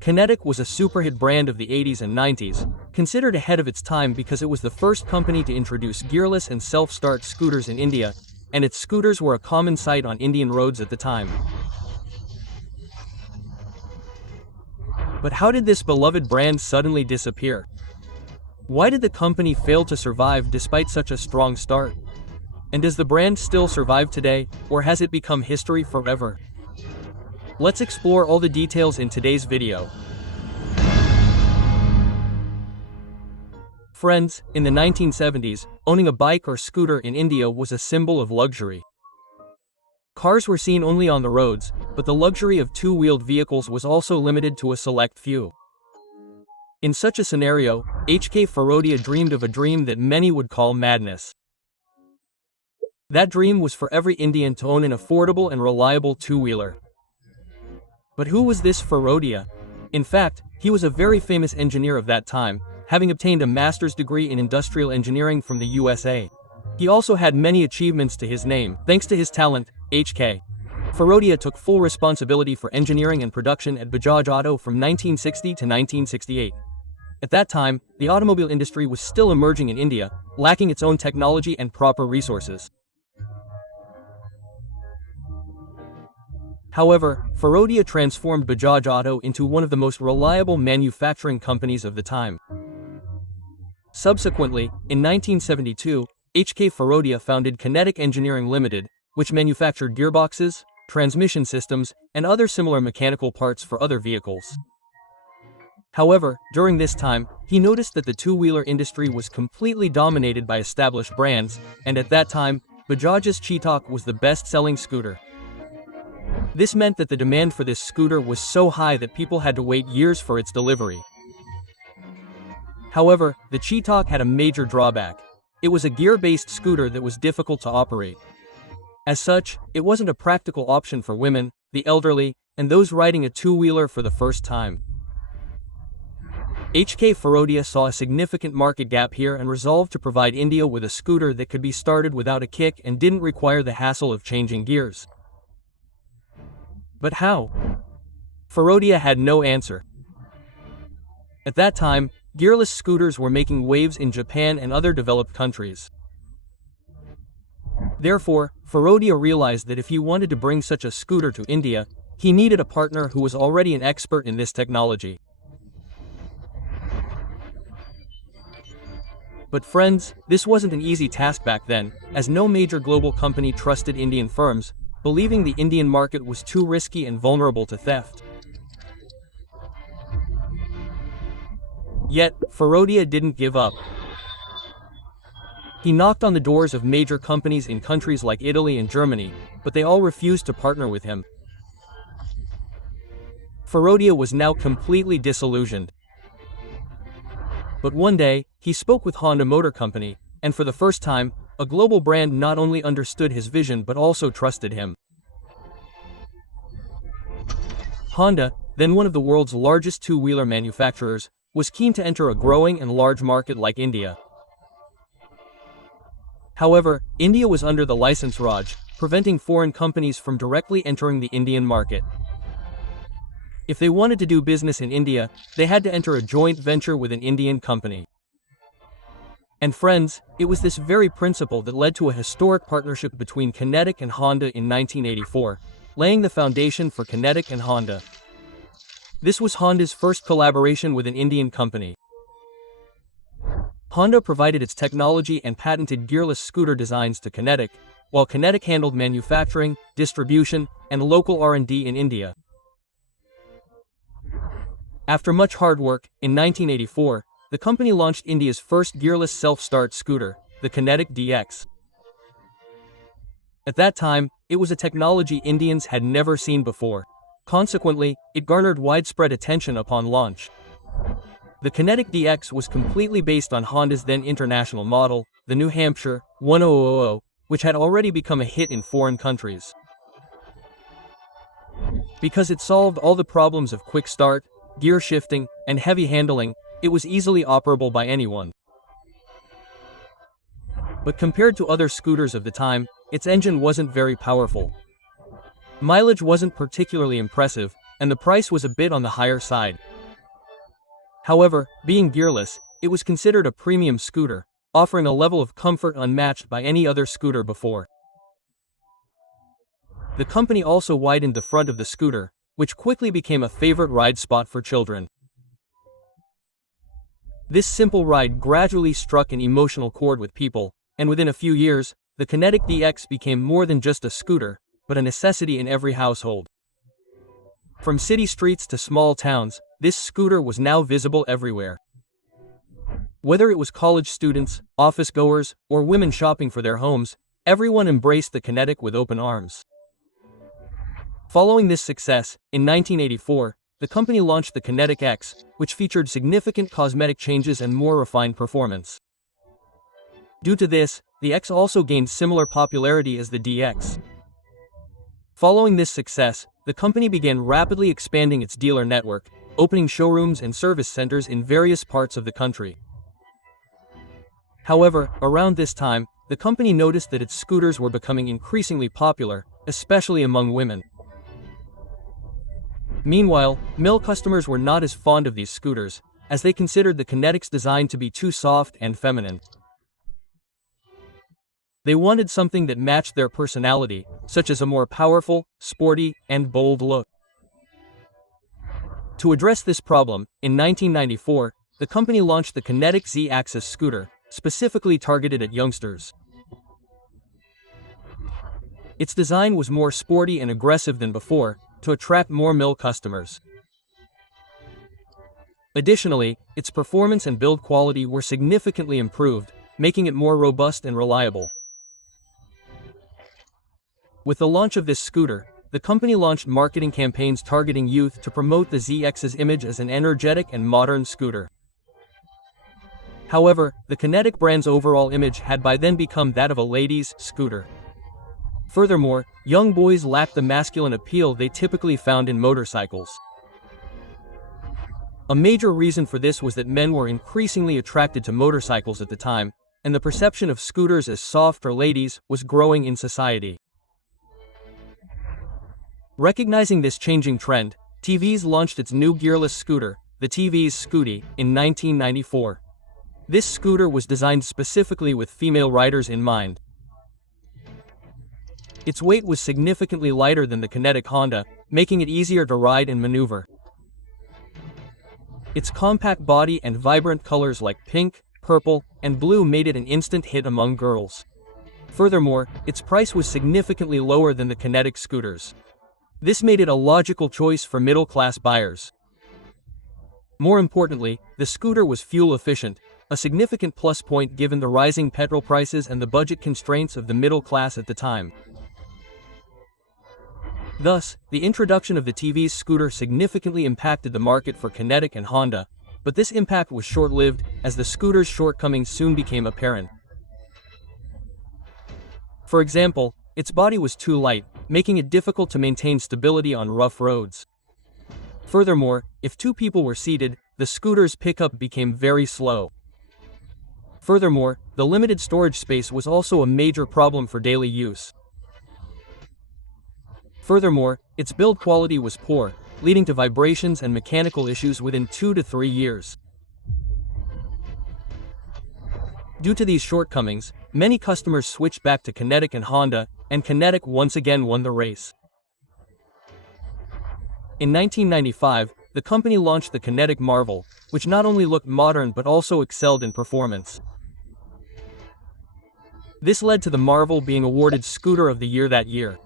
Kinetic was a superhit brand of the 80s and 90s, considered ahead of its time because it was the first company to introduce gearless and self-start scooters in India, and its scooters were a common sight on Indian roads at the time. But how did this beloved brand suddenly disappear? Why did the company fail to survive despite such a strong start? And does the brand still survive today, or has it become history forever? Let's explore all the details in today's video. Friends, in the 1970s, owning a bike or scooter in India was a symbol of luxury. Cars were seen only on the roads, but the luxury of two-wheeled vehicles was also limited to a select few. In such a scenario, H.K. Farodia dreamed of a dream that many would call madness. That dream was for every Indian to own an affordable and reliable two-wheeler. But who was this Farodia? In fact, he was a very famous engineer of that time, having obtained a master's degree in industrial engineering from the USA. He also had many achievements to his name. Thanks to his talent, H.K. Farodia took full responsibility for engineering and production at Bajaj Auto from 1960 to 1968. At that time, the automobile industry was still emerging in India, lacking its own technology and proper resources. However, Farodia transformed Bajaj Auto into one of the most reliable manufacturing companies of the time. Subsequently, in 1972, H.K. Farodia founded Kinetic Engineering Limited, which manufactured gearboxes, transmission systems, and other similar mechanical parts for other vehicles. However, during this time, he noticed that the two-wheeler industry was completely dominated by established brands, and at that time, Bajaj's Chetak was the best-selling scooter. This meant that the demand for this scooter was so high that people had to wait years for its delivery. However, the Chetak had a major drawback. It was a gear-based scooter that was difficult to operate. As such, it wasn't a practical option for women, the elderly, and those riding a two-wheeler for the first time. H.K. Farodia saw a significant market gap here and resolved to provide India with a scooter that could be started without a kick and didn't require the hassle of changing gears. But how? Farodia had no answer. At that time, gearless scooters were making waves in Japan and other developed countries. Therefore, Farodia realized that if he wanted to bring such a scooter to India, he needed a partner who was already an expert in this technology. But friends, this wasn't an easy task back then, as no major global company trusted Indian firms, believing the Indian market was too risky and vulnerable to theft. Yet, Farodia didn't give up. He knocked on the doors of major companies in countries like Italy and Germany, but they all refused to partner with him. Farodia was now completely disillusioned. But one day, he spoke with Honda Motor Company, and for the first time, a global brand not only understood his vision but also trusted him. Honda, then one of the world's largest two-wheeler manufacturers, was keen to enter a growing and large market like India. However, India was under the license Raj, preventing foreign companies from directly entering the Indian market. If they wanted to do business in India, they had to enter a joint venture with an Indian company. And friends, it was this very principle that led to a historic partnership between Kinetic and Honda in 1984, laying the foundation for Kinetic and Honda. This was Honda's first collaboration with an Indian company. Honda provided its technology and patented gearless scooter designs to Kinetic, while Kinetic handled manufacturing, distribution, and local R&D in India. After much hard work, in 1984, the company launched India's first gearless self-start scooter, the Kinetic DX. At that time, it was a technology Indians had never seen before. Consequently, it garnered widespread attention upon launch. The Kinetic DX was completely based on Honda's then international model, the New Hampshire 1000, which had already become a hit in foreign countries. Because it solved all the problems of quick start, gear shifting, and heavy handling, it was easily operable by anyone. But compared to other scooters of the time, its engine wasn't very powerful. Mileage wasn't particularly impressive, and the price was a bit on the higher side. However, being gearless, it was considered a premium scooter, offering a level of comfort unmatched by any other scooter before. The company also widened the front of the scooter, which quickly became a favorite ride spot for children. This simple ride gradually struck an emotional chord with people, and within a few years, the Kinetic DX became more than just a scooter, but a necessity in every household. From city streets to small towns, this scooter was now visible everywhere. Whether it was college students, office goers, or women shopping for their homes, everyone embraced the Kinetic with open arms. Following this success, in 1984, the company launched the Kinetic X, which featured significant cosmetic changes and more refined performance. Due to this, the X also gained similar popularity as the DX. Following this success, the company began rapidly expanding its dealer network, opening showrooms and service centers in various parts of the country. However, around this time, the company noticed that its scooters were becoming increasingly popular, especially among women. Meanwhile, male customers were not as fond of these scooters, as they considered the Kinetic's design to be too soft and feminine. They wanted something that matched their personality, such as a more powerful, sporty, and bold look. To address this problem, in 1994, the company launched the Kinetic Z-Axis scooter, specifically targeted at youngsters. Its design was more sporty and aggressive than before, to attract more male customers. Additionally, its performance and build quality were significantly improved, making it more robust and reliable. With the launch of this scooter, the company launched marketing campaigns targeting youth to promote the ZX's image as an energetic and modern scooter. However, the Kinetic brand's overall image had by then become that of a ladies' scooter. Furthermore, young boys lacked the masculine appeal they typically found in motorcycles. A major reason for this was that men were increasingly attracted to motorcycles at the time, and the perception of scooters as soft for ladies was growing in society. Recognizing this changing trend, TVS launched its new gearless scooter, the TVS Scooty, in 1994. This scooter was designed specifically with female riders in mind. Its weight was significantly lighter than the Kinetic Honda, making it easier to ride and maneuver. Its compact body and vibrant colors like pink, purple, and blue made it an instant hit among girls. Furthermore, its price was significantly lower than the Kinetic scooters. This made it a logical choice for middle-class buyers. More importantly, the scooter was fuel efficient, a significant plus point given the rising petrol prices and the budget constraints of the middle class at the time. Thus, the introduction of the TVS scooter significantly impacted the market for Kinetic and Honda, but this impact was short-lived, as the scooter's shortcomings soon became apparent. For example, its body was too light, making it difficult to maintain stability on rough roads. Furthermore, if two people were seated, the scooter's pickup became very slow. Furthermore, the limited storage space was also a major problem for daily use. Furthermore, its build quality was poor, leading to vibrations and mechanical issues within 2 to 3 years. Due to these shortcomings, many customers switched back to Kinetic and Honda, and Kinetic once again won the race. In 1995, the company launched the Kinetic Marvel, which not only looked modern but also excelled in performance. This led to the Marvel being awarded Scooter of the Year that year.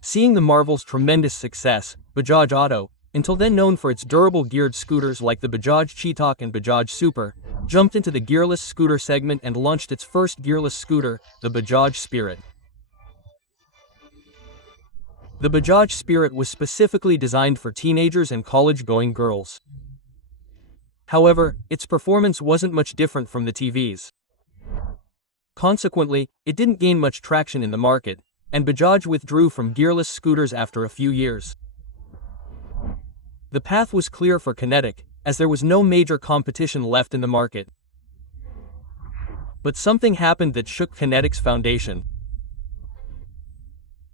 Seeing the Marvel's tremendous success, Bajaj Auto, until then known for its durable geared scooters like the Bajaj Chetak and Bajaj Super, jumped into the gearless scooter segment and launched its first gearless scooter, the Bajaj Spirit. The Bajaj Spirit was specifically designed for teenagers and college-going girls. However, its performance wasn't much different from the TVS. Consequently, it didn't gain much traction in the market, and Bajaj withdrew from gearless scooters after a few years. The path was clear for Kinetic, as there was no major competition left in the market. But something happened that shook Kinetic's foundation.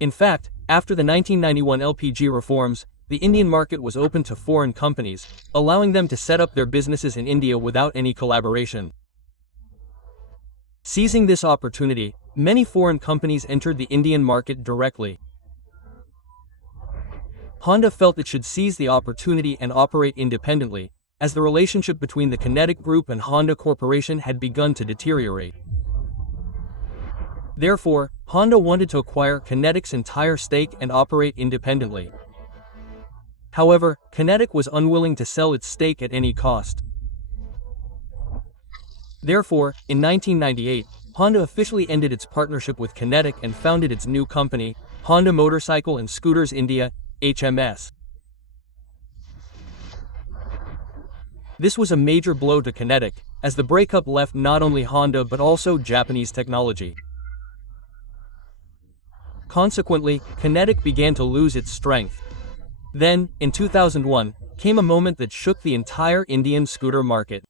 In fact, after the 1991 LPG reforms, the Indian market was open to foreign companies, allowing them to set up their businesses in India without any collaboration. Seizing this opportunity, many foreign companies entered the Indian market directly. Honda felt it should seize the opportunity and operate independently, as the relationship between the Kinetic Group and Honda Corporation had begun to deteriorate. Therefore, Honda wanted to acquire Kinetic's entire stake and operate independently. However, Kinetic was unwilling to sell its stake at any cost. Therefore, in 1998, Honda officially ended its partnership with Kinetic and founded its new company, Honda Motorcycle and Scooters India, HMS. This was a major blow to Kinetic, as the breakup left not only Honda but also Japanese technology. Consequently, Kinetic began to lose its strength. Then, in 2001, came a moment that shook the entire Indian scooter market.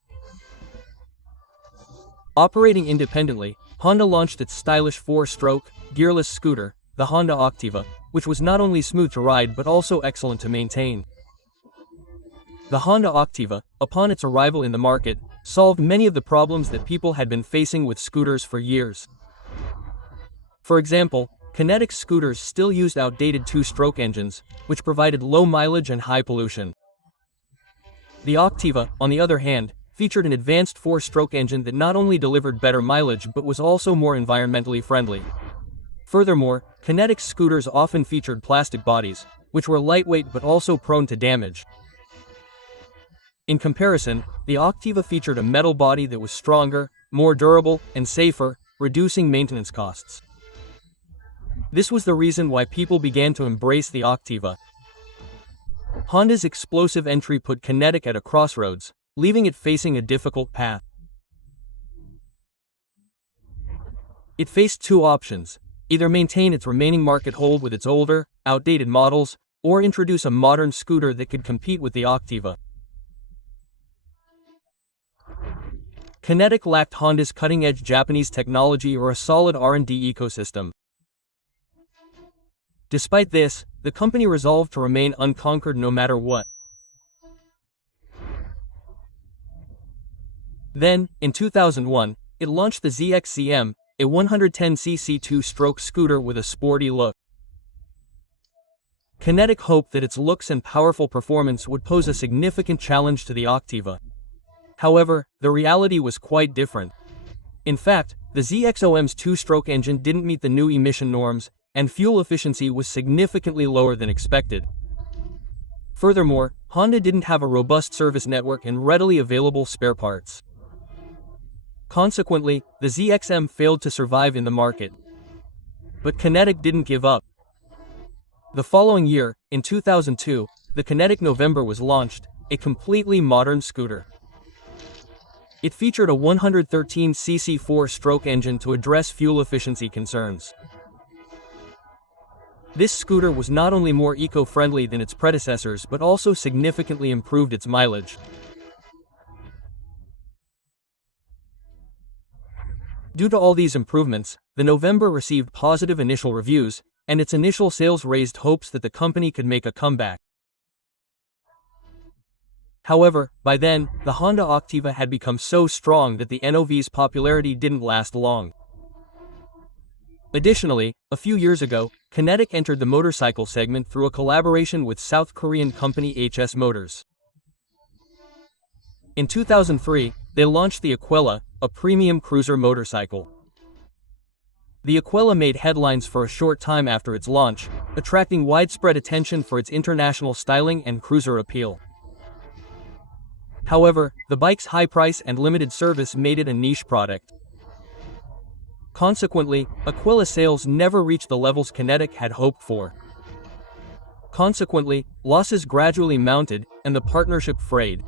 Operating independently, Honda launched its stylish 4-stroke, gearless scooter, the Honda Activa, which was not only smooth to ride but also excellent to maintain. The Honda Activa, upon its arrival in the market, solved many of the problems that people had been facing with scooters for years. For example, Kinetic scooters still used outdated 2-stroke engines, which provided low mileage and high pollution. The Activa, on the other hand, featured an advanced 4-stroke engine that not only delivered better mileage but was also more environmentally friendly. Furthermore, Kinetic scooters often featured plastic bodies, which were lightweight but also prone to damage. In comparison, the Activa featured a metal body that was stronger, more durable, and safer, reducing maintenance costs. This was the reason why people began to embrace the Activa. Honda's explosive entry put Kinetic at a crossroads, leaving it facing a difficult path. It faced two options: either maintain its remaining market hold with its older, outdated models, or introduce a modern scooter that could compete with the Activa. Kinetic lacked Honda's cutting-edge Japanese technology or a solid R&D ecosystem. Despite this, the company resolved to remain unconquered no matter what. Then, in 2001, it launched the ZXCM, a 110cc 2-stroke scooter with a sporty look. Kinetic hoped that its looks and powerful performance would pose a significant challenge to the Activa. However, the reality was quite different. In fact, the ZXOM's 2-stroke engine didn't meet the new emission norms, and fuel efficiency was significantly lower than expected. Furthermore, Honda didn't have a robust service network and readily available spare parts. Consequently, the ZXM failed to survive in the market. But Kinetic didn't give up. The following year, in 2002, the Kinetic November was launched, a completely modern scooter. It featured a 113cc 4-stroke engine to address fuel efficiency concerns. This scooter was not only more eco-friendly than its predecessors but also significantly improved its mileage. Due to all these improvements, the November received positive initial reviews, and its initial sales raised hopes that the company could make a comeback. However, by then, the Honda Activa had become so strong that the NOV's popularity didn't last long. Additionally, a few years ago, Kinetic entered the motorcycle segment through a collaboration with South Korean company HS Motors. In 2003, they launched the Aquila, a premium cruiser motorcycle. The Aquila made headlines for a short time after its launch, attracting widespread attention for its international styling and cruiser appeal. However, the bike's high price and limited service made it a niche product. Consequently, Aquila sales never reached the levels Kinetic had hoped for. Consequently, losses gradually mounted, and the partnership frayed.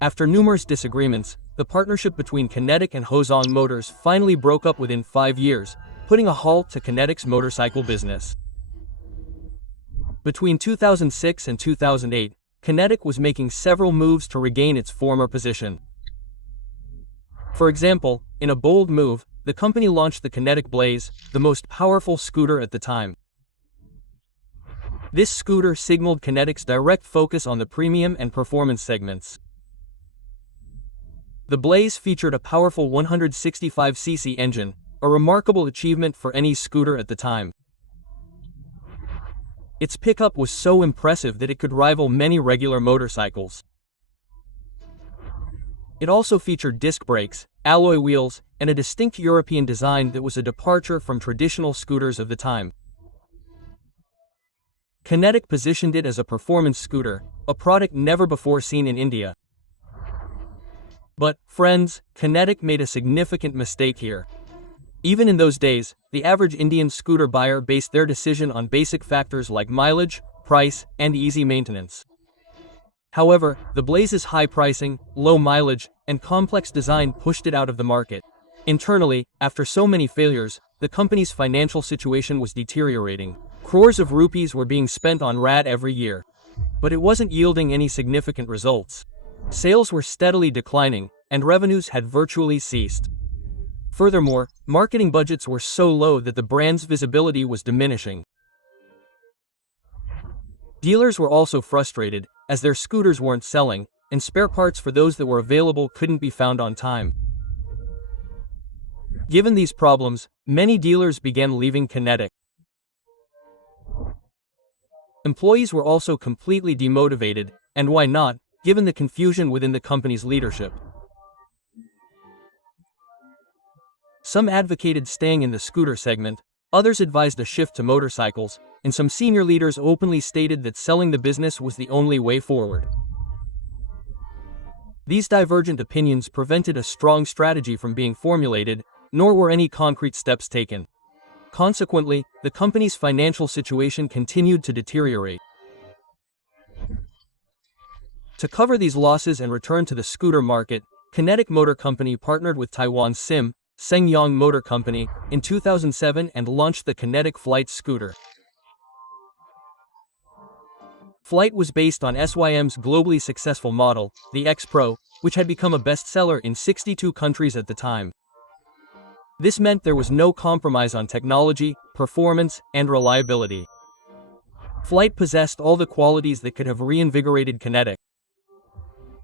After numerous disagreements, the partnership between Kinetic and Hozong Motors finally broke up within 5 years, putting a halt to Kinetic's motorcycle business. Between 2006 and 2008, Kinetic was making several moves to regain its former position. For example, in a bold move, the company launched the Kinetic Blaze, the most powerful scooter at the time. This scooter signaled Kinetic's direct focus on the premium and performance segments. The Blaze featured a powerful 165cc engine, a remarkable achievement for any scooter at the time. Its pickup was so impressive that it could rival many regular motorcycles. It also featured disc brakes, alloy wheels, and a distinct European design that was a departure from traditional scooters of the time. Kinetic positioned it as a performance scooter, a product never before seen in India. But, friends, Kinetic made a significant mistake here. Even in those days, the average Indian scooter buyer based their decision on basic factors like mileage, price, and easy maintenance. However, the Blaze's high pricing, low mileage, and complex design pushed it out of the market. Internally, after so many failures, the company's financial situation was deteriorating. Crores of rupees were being spent on RAD every year. But it wasn't yielding any significant results. Sales were steadily declining, and revenues had virtually ceased. Furthermore, marketing budgets were so low that the brand's visibility was diminishing. Dealers were also frustrated, as their scooters weren't selling, and spare parts for those that were available couldn't be found on time. Given these problems, many dealers began leaving Kinetic. Employees were also completely demotivated, and why not, given the confusion within the company's leadership. Some advocated staying in the scooter segment, others advised a shift to motorcycles, and some senior leaders openly stated that selling the business was the only way forward. These divergent opinions prevented a strong strategy from being formulated, nor were any concrete steps taken. Consequently, the company's financial situation continued to deteriorate. To cover these losses and return to the scooter market, Kinetic Motor Company partnered with Taiwan's SANGYONG Motor Company in 2007 and launched the Kinetic Flight scooter. Flight was based on SYM's globally successful model, the X Pro, which had become a bestseller in 62 countries at the time. This meant there was no compromise on technology, performance, and reliability. Flight possessed all the qualities that could have reinvigorated Kinetic.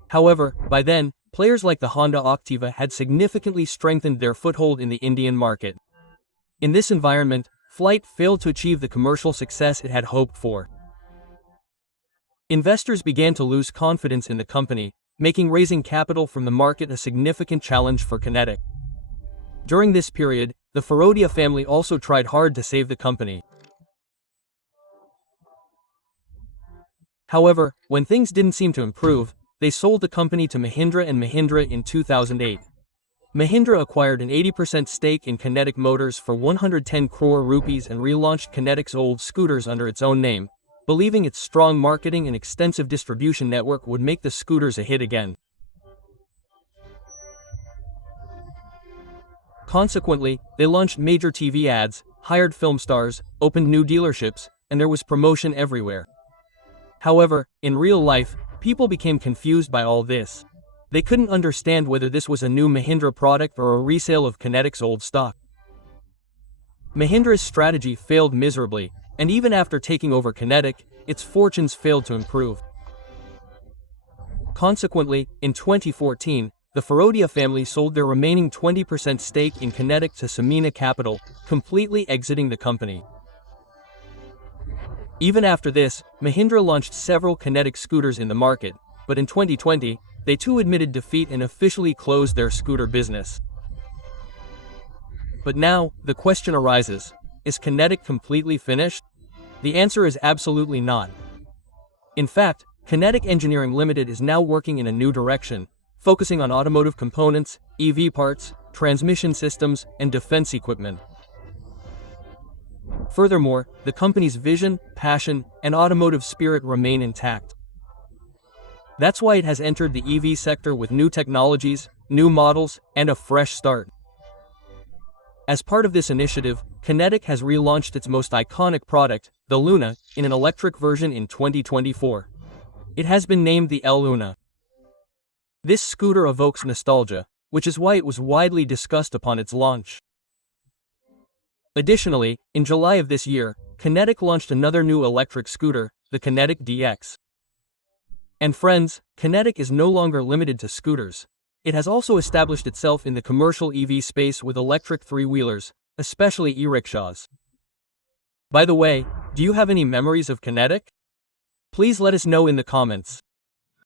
However, by then, players like the Honda Activa had significantly strengthened their foothold in the Indian market. In this environment, Flight failed to achieve the commercial success it had hoped for. Investors began to lose confidence in the company, making raising capital from the market a significant challenge for Kinetic. During this period, the Firodia family also tried hard to save the company. However, when things didn't seem to improve, they sold the company to Mahindra & Mahindra in 2008. Mahindra acquired an 80% stake in Kinetic Motors for 110 crore rupees and relaunched Kinetic's old scooters under its own name, believing its strong marketing and extensive distribution network would make the scooters a hit again. Consequently, they launched major TV ads, hired film stars, opened new dealerships, and there was promotion everywhere. However, in real life, people became confused by all this. They couldn't understand whether this was a new Mahindra product or a resale of Kinetic's old stock. Mahindra's strategy failed miserably, and even after taking over Kinetic, its fortunes failed to improve. Consequently, in 2014, the Firodia family sold their remaining 20% stake in Kinetic to Samina Capital, completely exiting the company. Even after this, Mahindra launched several Kinetic scooters in the market, but in 2020, they too admitted defeat and officially closed their scooter business. But now, the question arises, is Kinetic completely finished? The answer is absolutely not. In fact, Kinetic Engineering Limited is now working in a new direction, focusing on automotive components, EV parts, transmission systems, and defense equipment. Furthermore, the company's vision, passion, and automotive spirit remain intact. That's why it has entered the EV sector with new technologies, new models, and a fresh start. As part of this initiative, Kinetic has relaunched its most iconic product, the Luna, in an electric version in 2024. It has been named the L Luna. This scooter evokes nostalgia, which is why it was widely discussed upon its launch. Additionally, in July of this year, Kinetic launched another new electric scooter, the Kinetic DX. And friends, Kinetic is no longer limited to scooters. It has also established itself in the commercial EV space with electric three-wheelers, especially e-rickshaws. By the way, do you have any memories of Kinetic? Please let us know in the comments.